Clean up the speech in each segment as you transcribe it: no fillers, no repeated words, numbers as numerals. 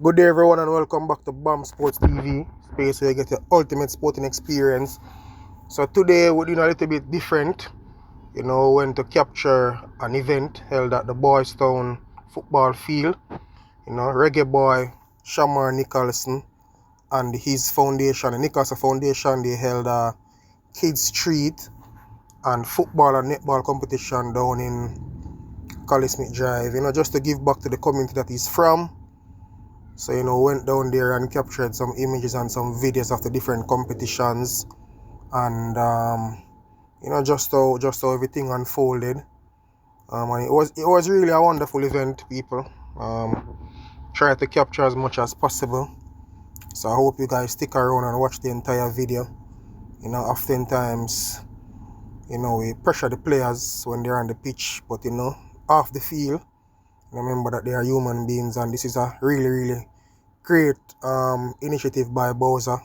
Good day, everyone, and welcome back to BAM Sports TV, space where you get your ultimate sporting experience. So today we're doing a little bit different. Went to capture an event held at the Boys Town football field. Reggae boy Shamar Nicholson and his foundation, the Nicholson Foundation, they held a kids street and football and netball competition down in Collie Smith Drive. Just to give back to the community that he's from. So, went down there and captured some images and some videos of the different competitions and, just how everything unfolded. And it was really a wonderful event, people. Try to capture as much as possible. So I hope you guys stick around and watch the entire video. Oftentimes, we pressure the players when they're on the pitch, but, off the field, remember that they are human beings, and this is a really great initiative by Bowser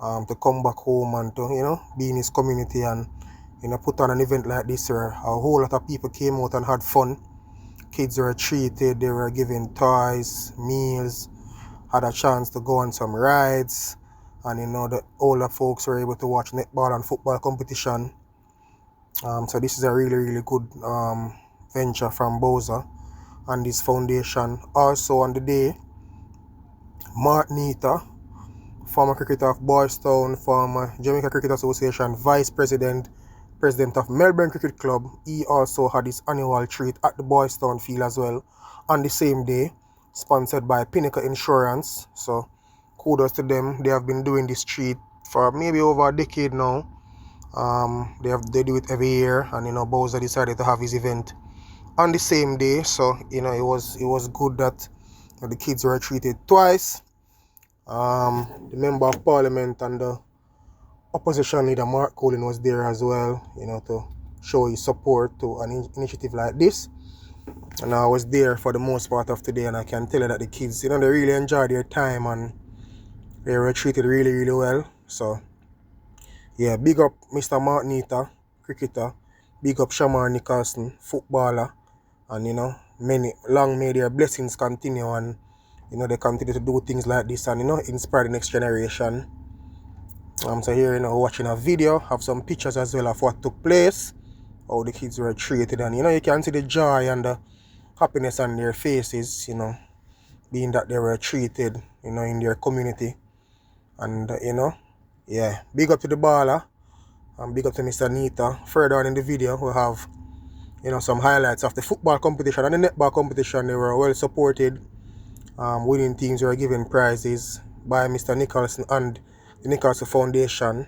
to come back home and to be in his community and put on an event like this where a whole lot of people came out and had fun. Kids were treated, they were given toys, meals, had a chance to go on some rides, and the older folks were able to watch netball and football competition. So this is a really good venture from Bowser and his foundation. Also on the day, Martin Eater, former cricketer of Boys Town, former Jamaica Cricket Association Vice President, President of Melbourne Cricket Club, he also had his annual treat at the Boys Town field as well on the same day, sponsored by Pinnacle Insurance. So kudos to them. They have been doing this treat for maybe over a decade now. They do it every year, and Bowser decided to have his event on the same day. So it was good that the kids were treated twice. The Member of Parliament and the opposition leader Mark Colin was there as well, to show his support to an initiative like this. And I was there for the most part of today, and I can tell you that the kids, they really enjoyed their time and they were treated really well. So yeah, big up Mr. Martin Eater, cricketer, big up Shamar Nicholson, footballer, and long may their blessings continue, and they continue to do things like this and inspire the next generation. So here watching a video, have some pictures as well of what took place, how the kids were treated, and you can see the joy and the happiness on their faces, being that they were treated in their community. And yeah, big up to the baller and big up to Mr. Nita. Further on in the video we'll have some highlights of the football competition and the netball competition. They were well supported. Winning teams were given prizes by Mr. Nicholson and the Nicholson Foundation.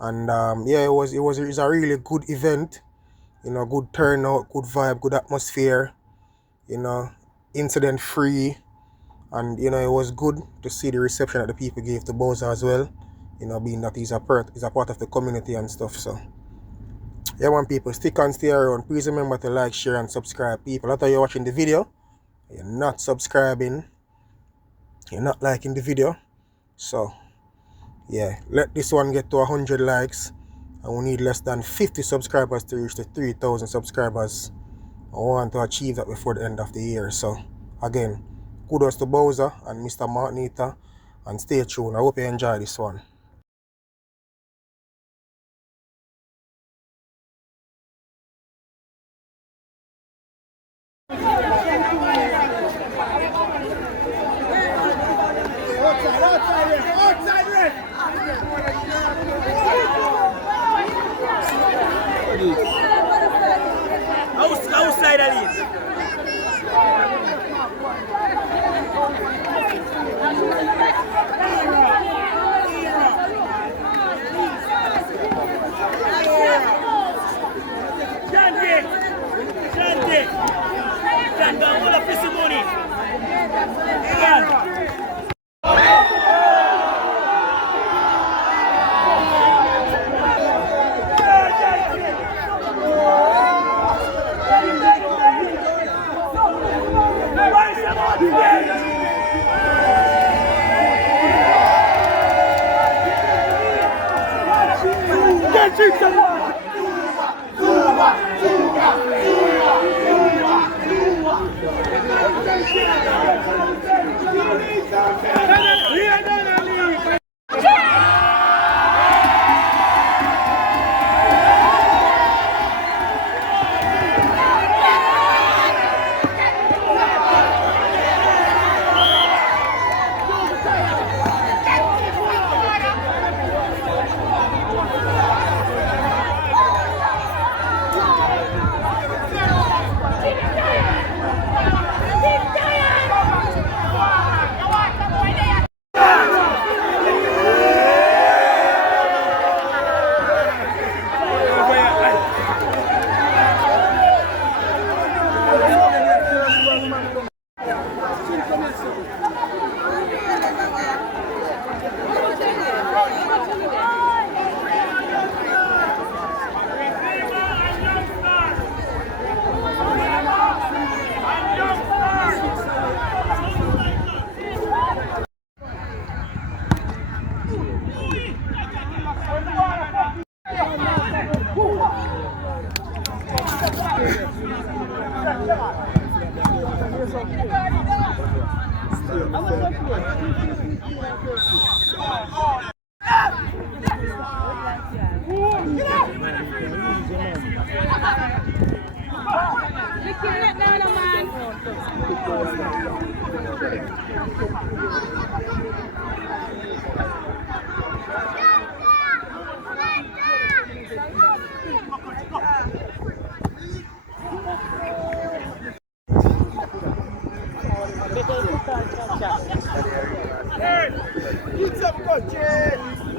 And yeah, it was a really good event. Good turnout, good vibe, good atmosphere. Incident free, and it was good to see the reception that the people gave to Bowser as well. Being that he's a part of the community and stuff. So yeah, man, people, stick and stay around. Please remember to like, share, and subscribe. People, after you're watching the video, you're not subscribing, you're not liking the video. So yeah, let this one get to 100 likes, and we need less than 50 subscribers to reach the 3,000 subscribers. I want to achieve that before the end of the year. So again, kudos to Bowser and Mr. Martin Eater, and stay tuned. I hope you enjoy this one. Outside of it. Stand down, all of this money.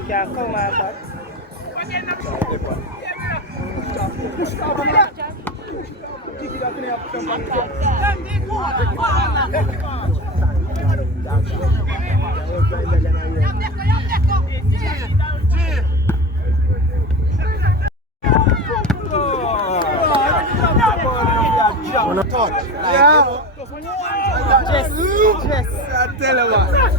Can't come on, but. I tell you what. Use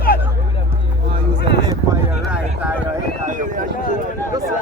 the left or your right or your head or your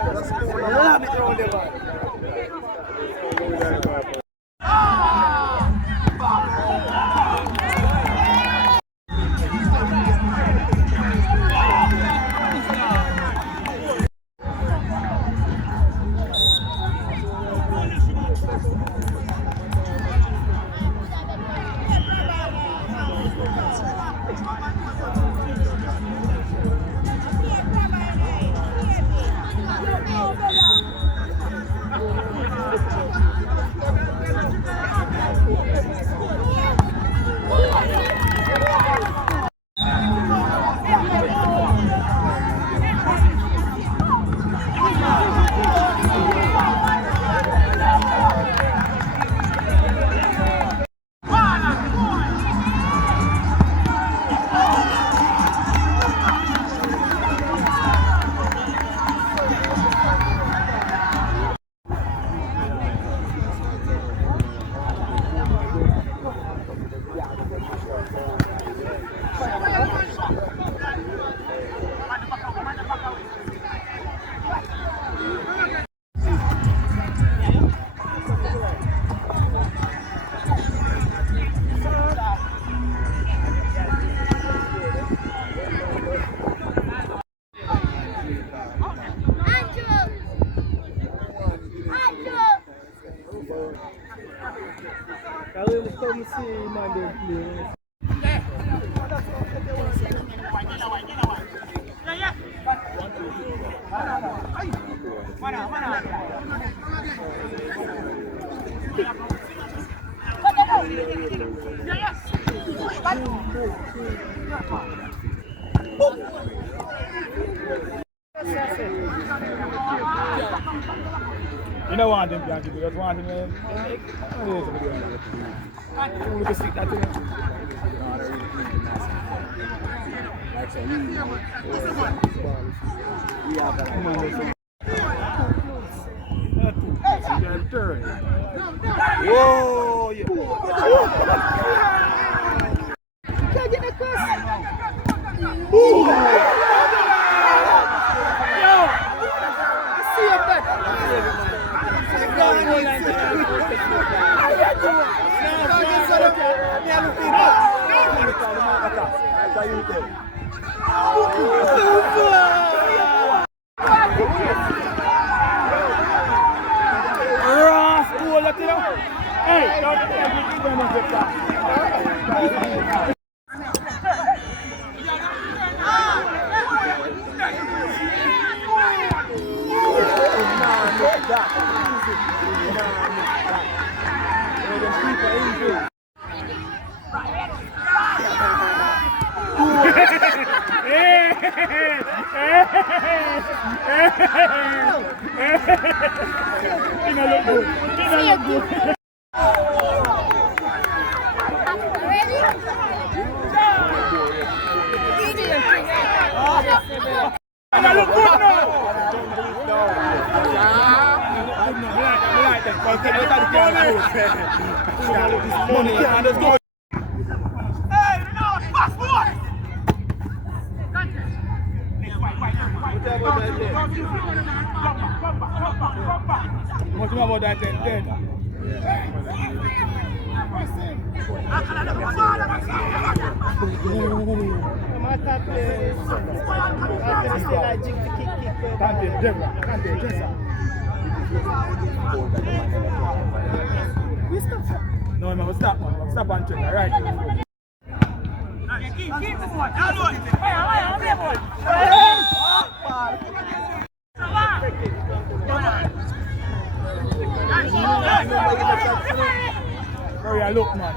Come see man play. You don't want them to you just want them to stick that to them. Whoa! Yeah. Can't get across. See you back. Hey, Money can't just go. What about that then? No, man, stop and check. All right. Keep the ball. Hurry, look, man.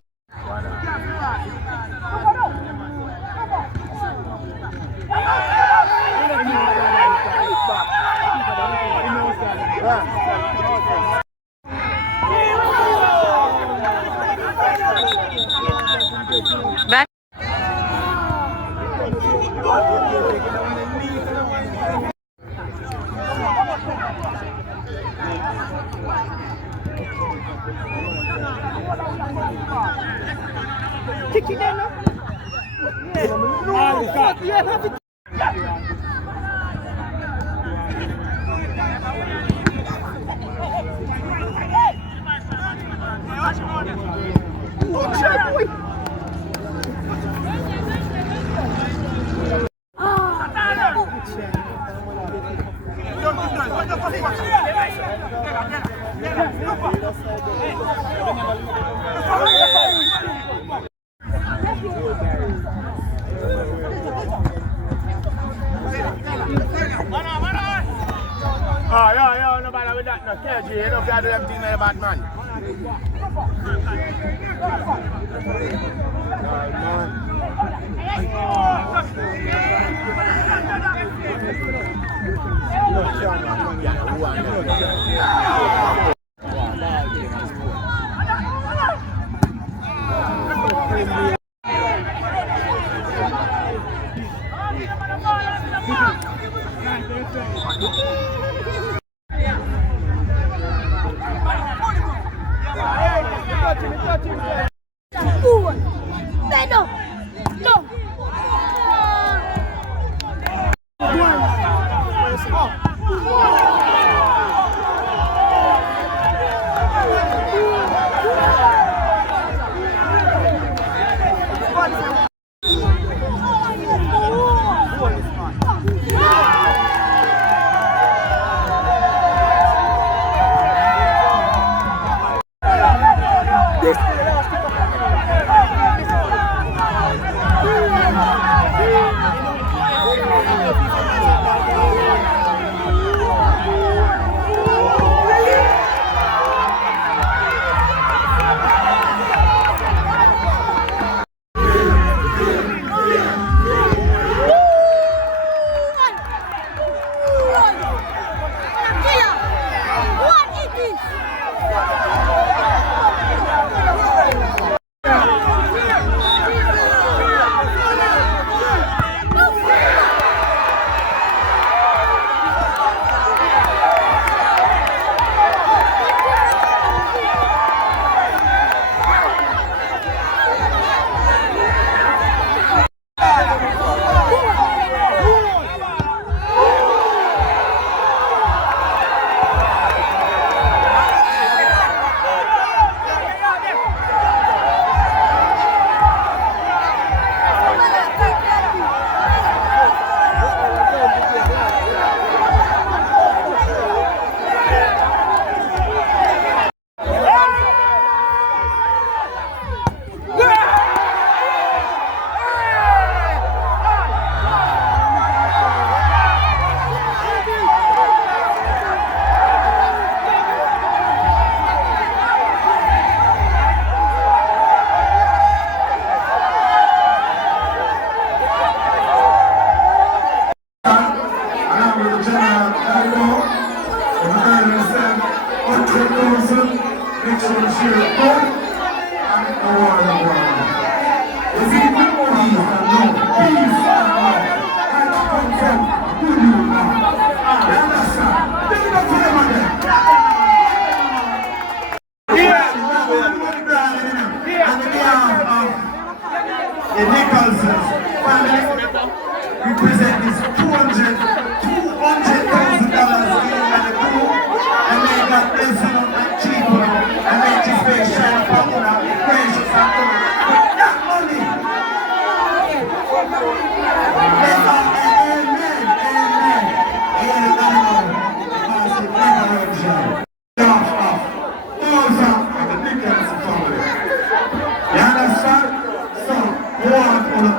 Back. Kick it down now. Oh, yo, no bother with that, no. KG, you don't have to do everything like a bad man.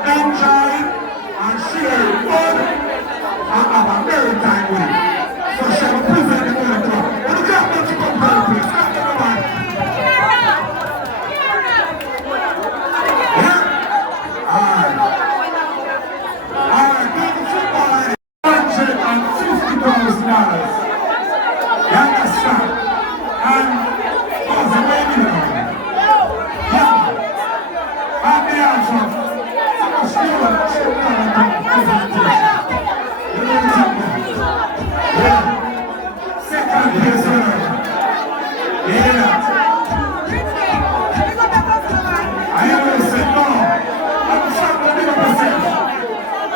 enjoy and share fun and have a merry time with it. So shall we present the Motor Club? But the club don't come down, please. Stop to the man. Yeah? Alright. Alright, go to football. $150,000. You understand? And what's the baby now? Yeah. On behalf of second place winner. Yeah. I always said no. I'm trying to be a percent.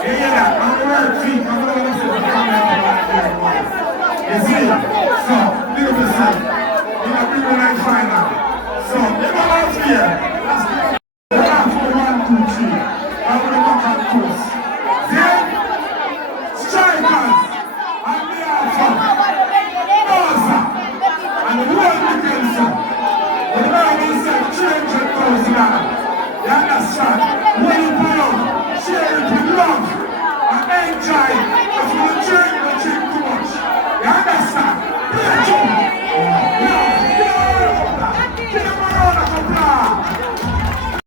Yeah, I'm the right team. I'm the one who said the comment about it. You see? So, little percent. You know, people like final. So, you go out here. That's the half for 1, 2, 3. I'm going to walk on course. Then, strikers. On behalf of Gaza. And the world Dickinson. The man who said $300,000. You understand? When you pull up, share it with love and enjoy. That's what the